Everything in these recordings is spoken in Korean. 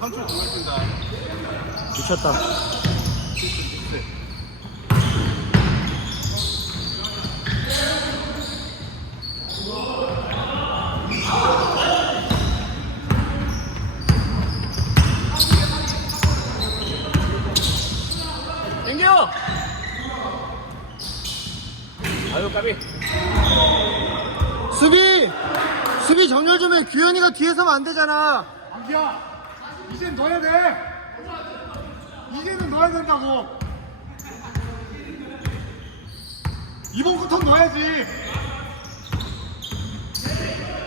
컨트롤 정말 뛴다. 미쳤다. 땡겨! 아유, 까비. 수비! 수비 정렬 좀 해. 규현이가 뒤에 서면 안 되잖아. 안기야, 이젠 넣어야 돼. 이제는 넣어야 된다고. 이번 부터 넣어야지.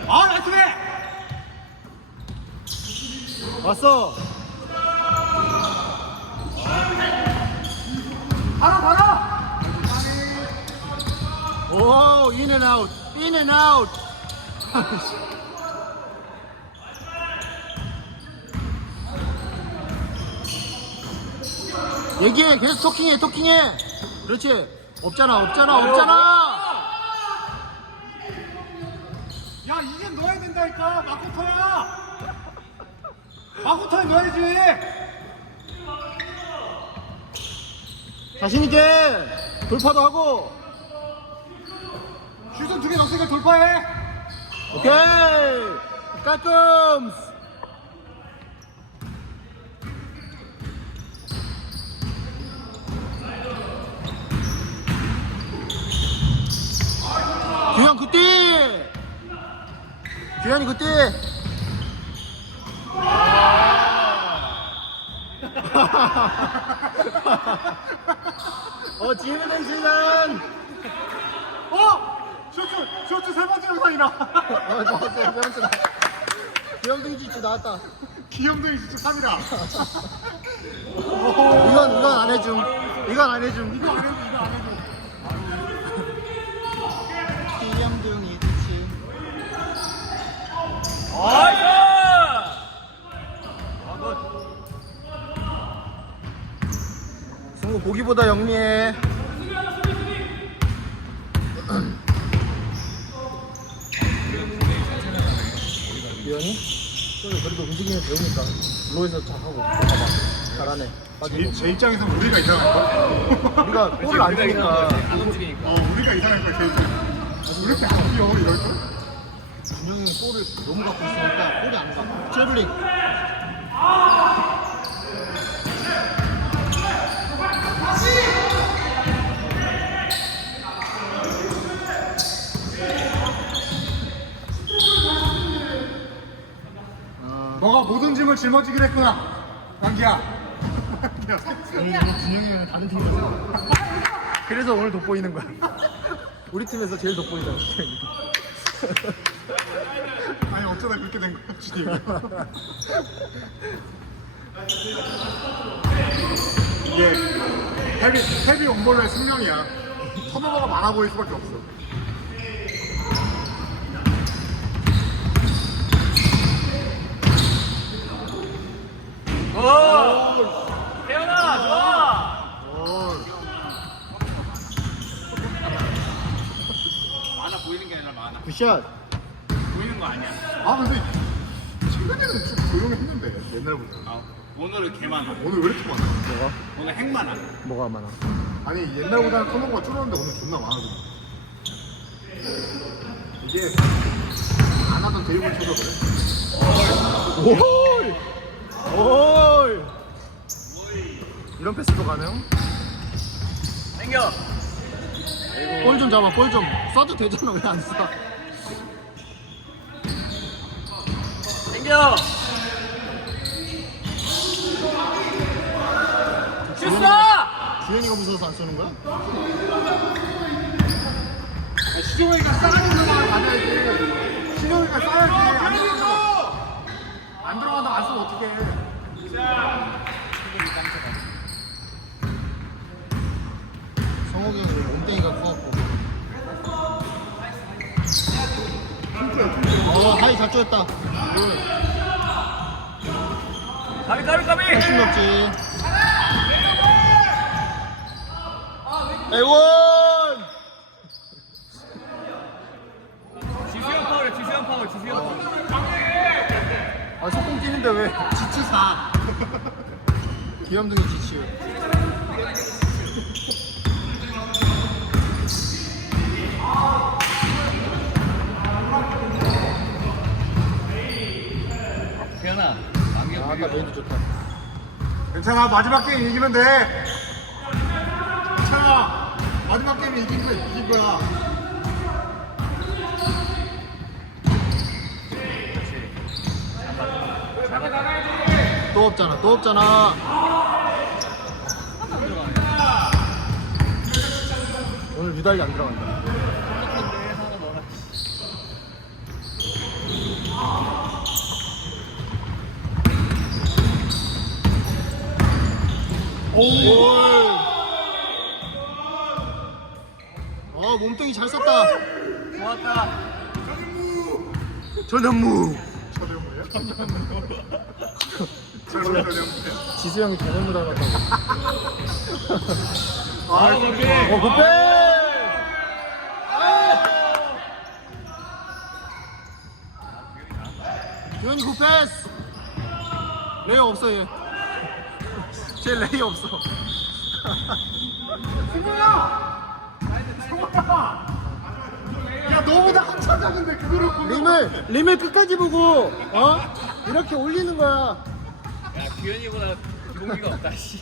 아, 나이스네. 왔어. 바로 바로. in and out. 얘기해. 계속 토킹해. 토킹해. 그렇지. 없잖아. 없잖아. 없잖아. 야, 이젠 넣어야 된다니까. 마코터야. 마코터에 넣어야지. 자신 있게 돌파도 하고. 슛은 두개 넣었으니까 돌파해. 오케이. 깔끔. 규현 굿띠. 규현이 굿띠. 어, 지혜는 시간. 어? 쇼츠, 쇼츠 세 번째 영상이라. 어, 나왔어. 세 번째다. 규현 지치 나왔다. 기영동이 진짜 3이라. 이건, 이건 안 해줌. 이건 안 해줌. 이거 안 해도 이거 안 해도. 귀염둥이 지치. 나이스! 승우 보기보다 영리해. 좀 그래도 움직이면 배우니까 로에서 잘 하고 봐봐 잘하네 빠지고 제, 제 입장에서 우리가 이상한 거? 우리가 골을 안 주니까 안 움직이니까. 어, 우리가 이상한 제 입장에서. 왜 이렇게 안 귀여워, 이럴 줄? 준영이 골을 너무 갖고 있으니까 골이 안 가. 트래블링 너가 모든 짐을 짊어지기로 했구나. 안기야. 준영이는 다른 팀이라서 그래서 오늘 돋보이는 거야 우리 팀에서 제일 돋보이잖아 아니, 어쩌다 그렇게 된 거야, 주님. 이게 헤비, 헤비 온볼러의 숙명이야. 터너버가 많아 보일 수밖에 없어. 태연아, 좋아! 어, 많아 보이는 게 아니라 많아. 굿샷 보이는 거 아니야. 아, 근데 최근에는 좀 조용했는데, 옛날보다. 아, 오늘은 개 많아. 오늘 왜 이렇게 많아? 뭐가? 오늘 핵 많아. 뭐가 많아? 아니 옛날보다는 터너버가 줄었는데 오늘 존나 많아져 이게 안 하던 대육을 쳐서 그래 올! 이런 패스도 가능? 땡겨! 볼좀 잡아, 볼 좀. 쏴도 되잖아, 왜 안 쏴? 땡겨! 슛 쏴! 주현이가 무서워서 안 쏘는 거야? 시종이가 싸가는 상황을 가져야지 신용이가 싸야지 안 들어간다고 안 들어간다고 안 쓰면 어떡해 성욱이 형이 몸뚱이가 커갖고. 어, 하이 잘 쪼였다. 가비, 가비, 가비! 훨씬 높지. 애원! 지수형 파울이야, 지수형 파울, 지수형 파울. 아, 속공 뛰는 지치우인데 왜? 지치사. 귀염둥이 지치우. 태연아 아, 안경 메인도 좋다. 괜찮아 마지막 게임 이기면 돼. 괜찮아 마지막 게임 이긴 거야 이긴 거야. 또 없잖아, 또 없잖아. 오늘 유달리 안 들어간다. 아, 몸뚱이 잘 썼다. 좋았다 전현무. 지수 형이 전현무 닮았다고. 아 오케이 어, 굿패! 유현이 굿패스! 레이어 없어, 얘. 쟤 레이어 없어. 야 너보다 한참 작은데 그거를 보면 림을, 림을 끝까지 보고, 어? 이렇게 올리는 거야. 야 규현이보다 동기가 없다 씨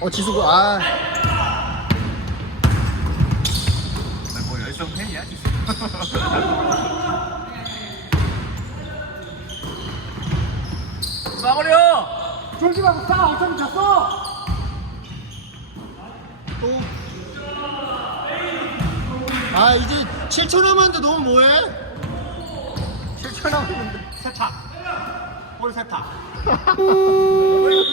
어, 지수고, 아. 나뭐 열성 팬이야 지수 싸 어차피 졌어. 또. 아, 이제 7초 남았는데 너무 뭐해? 7초 남았는데. 세타. 볼 세타. 왜